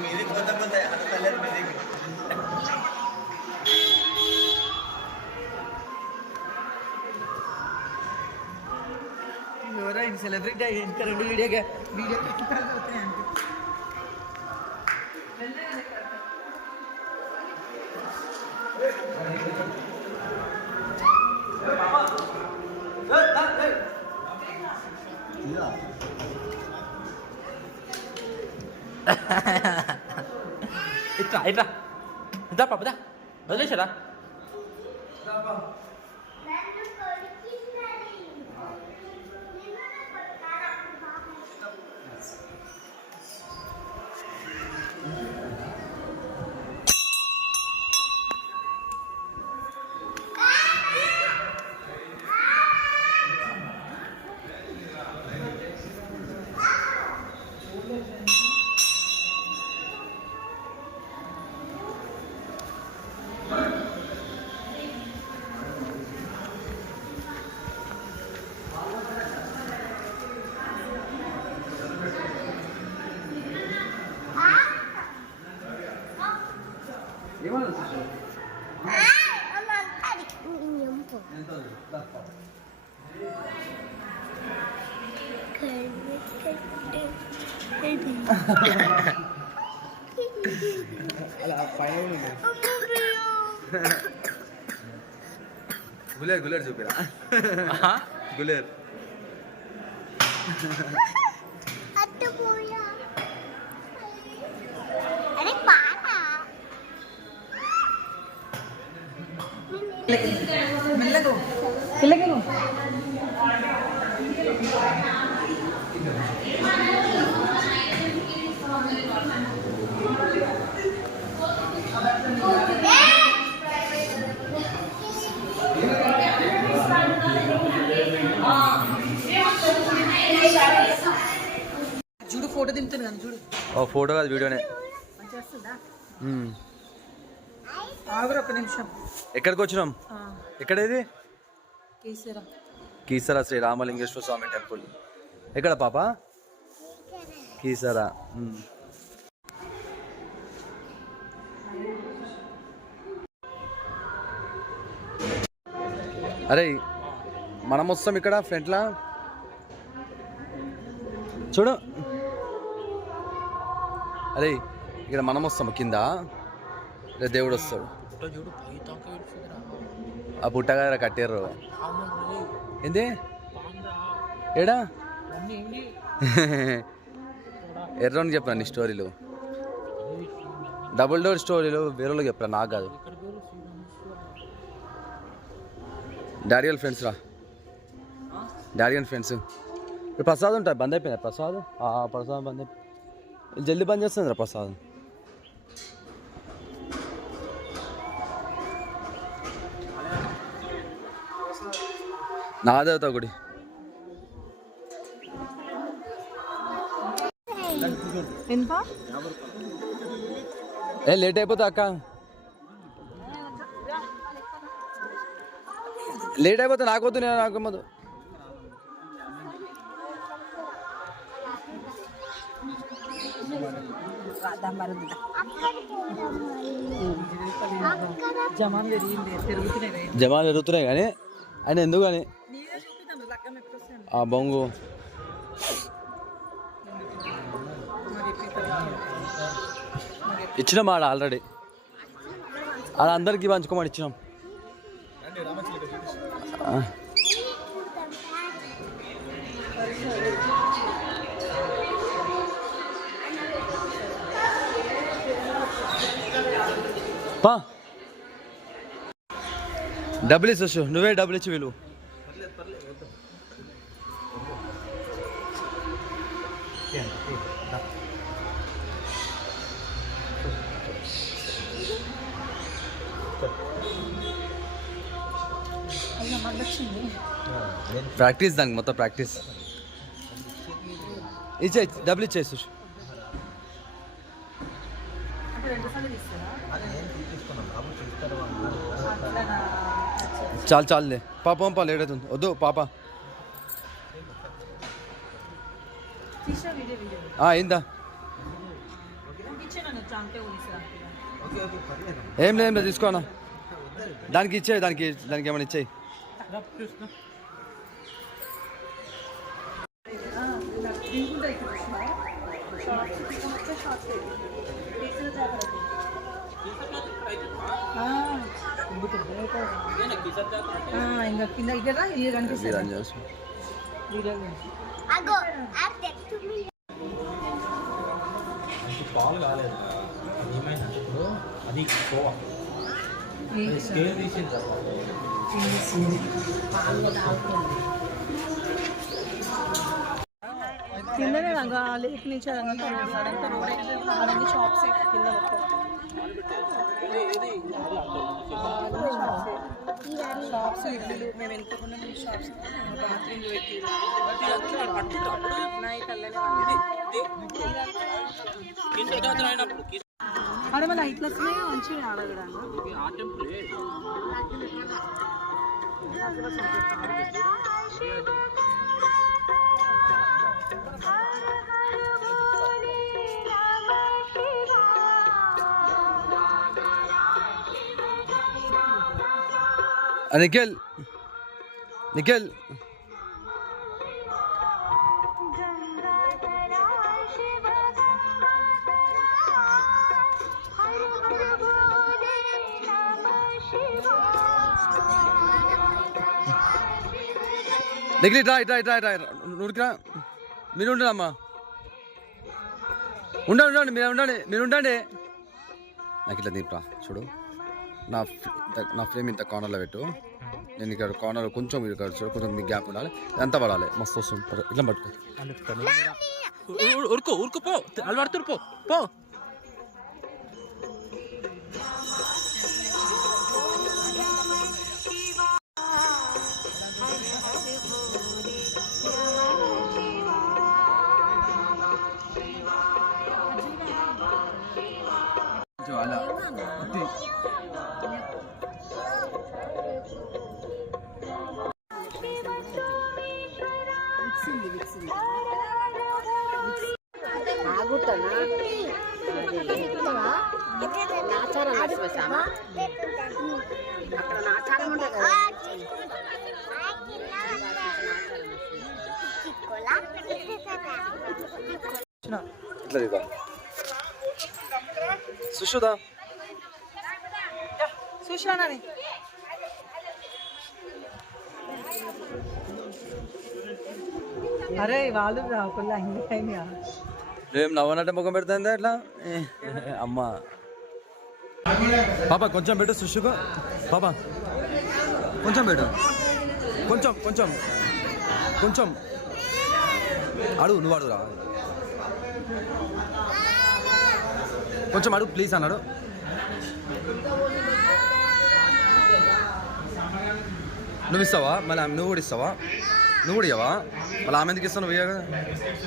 music కొత్త కొత్త colour music celebrity है इनका रेडी वीडियो के कितना होते हैं इतना इतना इतना पापा दा बदले चला गुलेर गुलेर చూపిరా गुलेर అట్టుపోయా అరే పారా మెల్లగా మెల్లగా చూడు ఫోటో దింపుతాను కానీ చూడు ఫోటో కాదు వీడియోనే ఆగురు ఒక నిమిషం ఎక్కడికి వచ్చినాం ఎక్కడేది కేసరా కీసరా శ్రీ రామలింగేశ్వర స్వామి టెంపుల్ ఎక్కడ పాప కీసరా అరే మనం వస్తాం ఇక్కడ ఫ్రంట్లా చూడు అరే ఇక్కడ మనం వస్తాము కింద దేవుడు వస్తాడు ఆ పుట్టగా కట్టారు ఏంది ఏడా ఎర్రోని చెప్పాను నీ స్టోరీలు డబుల్ డోర్ స్టోరీలు వేరే వాళ్ళకి చెప్పరా నాకు కాదు డాడీ వాళ్ళ ఫ్రెండ్స్ రా డాడీ వాళ్ళ ఫ్రెండ్స్ ఇప్పుడు ప్రసాద్ ఉంటాయి బంద్ అయిపోయినాయి ప్రసాద్ ప్రసాద్ బంద్ అయిపోయి జల్దీ బంద్ చేస్తుంది రా ప్రసాద్ నాదేవతా గుడి ఏ లేట్ అయిపోతా అక్క లేట్ అయిపోతా నాకొద్దు నేను నాకమ్మదు జమాలు జరుగుతున్నాయి కానీ ఆయన ఎందుకు కానీ ఆ బొంగు ఇచ్చినాం ఆడ ఆల్రెడీ అది అందరికీ పంచుకోమని ఇచ్చినాం పా డబ్బులు ఇచ్చు నువ్వే డబ్బులు ఇచ్చి వీళ్ళు ప్రాక్టీస్ దానికి మొత్తం ప్రాక్టీస్ ఇచ్చే డబ్బులు ఇచ్చే సుష్ చాలు చాలులే పాప పంపా లేట్ అవుతుంది వద్దు పాప అయిందా ఏం లేదు తీసుకోనా దానికి ఇచ్చేయి దానికి ఏమైనా ఇచ్చేయి ఇంకా కింద ఇక్కడ ఇది కనిపిస్తుంది పాలు కాలేదు ఏమైందంటే ఇప్పుడు అది కోవా స్కేల్ తీసింది కిందనే లేక్ నుంచి అదంతా అవన్నీ షాప్స్ కింద షాప్స్ ఇల్లు మేము ఎంతకున్నా షాప్స్ బాత్రూమ్లు పెట్టి అక్కడ మళ్ళీ లైట్లు వస్తున్నాయి మంచిగా ఆడగడానికి నిఖిల్ నిఖిల్ ఇట్రా నుడికిరా మీరు ఉండమ్మా ఉండండి మీరు ఉండండి నాకు ఇట్లా దీప్రా చూడు నా ఫ్రేమ్ ఇంత కార్నర్లో పెట్టు నేను ఇక్కడ కార్నర్ కొంచెం ఇక్కడ చూడు కొంచెం మీకు గ్యాప్ ఉండాలి ఎంత పడాలి మస్తు వస్తుంది ఇట్లా పట్టుకో ఉరుకు పో అలవాడుతురు పో ఇట్లా దిగా సుషుదా చూసినానని అరే వాళ్ళు రాకుండా అయింది ఏం నవ్వనట్టే ముఖం పెడుతుంది అట్లా అమ్మ పాప కొంచెం పెట్టు సుషుకు పాప కొంచెం పెట్టు కొంచెం అడుగు నువ్వు అడుగురా కొంచెం అడుగు ప్లీజ్ అన్నాడు నువ్వు ఇస్తావా మళ్ళీ నువ్వు కూడా ఇస్తావా నువ్వు కూడా ఇవ్వవా మళ్ళీ ఆమె ఎందుకు ఇస్తావు నువ్వు ఇవ్వగా